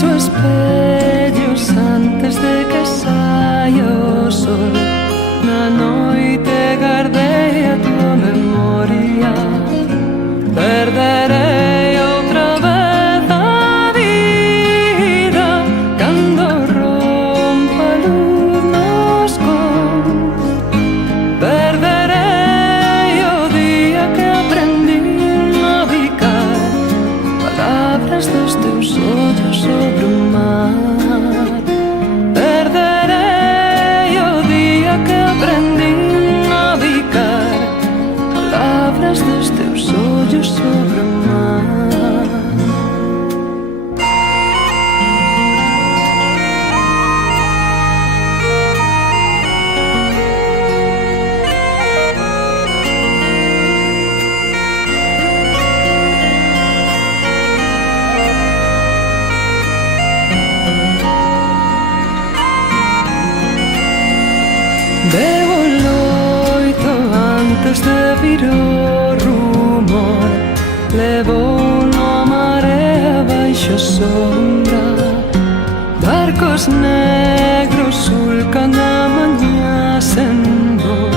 Beso espellos antes de que saia o sol. Na noite guardei a tua memoria. Perderei outra vez a vida cando rompa a luz nos cons. Perderei o día que aprendi a navegar, palabras dos teus ollos sobre o mar. Perderei o día que aprendi a navegar, palabras dos teus ollos sobre o mar. Bebo loito antes de vir o rumor. Levo unha marea baixo a sombra. Barcos negros sulcan a mañá sen voz.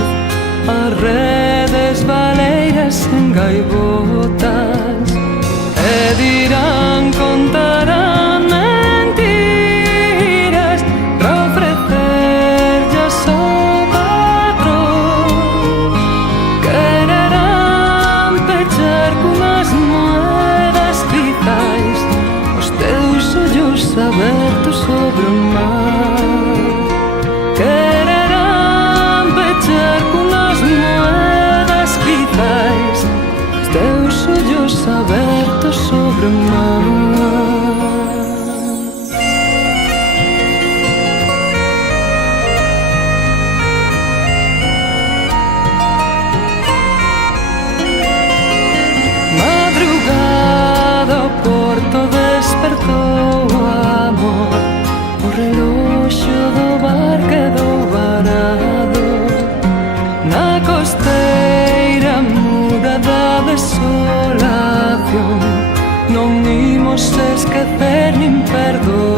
As redes baleiras en gaivotas. E dirán, contarán mentiras pra ofrecerllas ao patrón. Quererán pechar cunhas moedas quizais os teus ollos abertos sobre o mar. Quererán pechar cunhas moedas quizais os teus ollos abertos sobre o mar. Madrugada o porto despertou o amor. O reloxo do bar quedou varado na costeira muda da desolación. Non imos esquecer nin perdoar.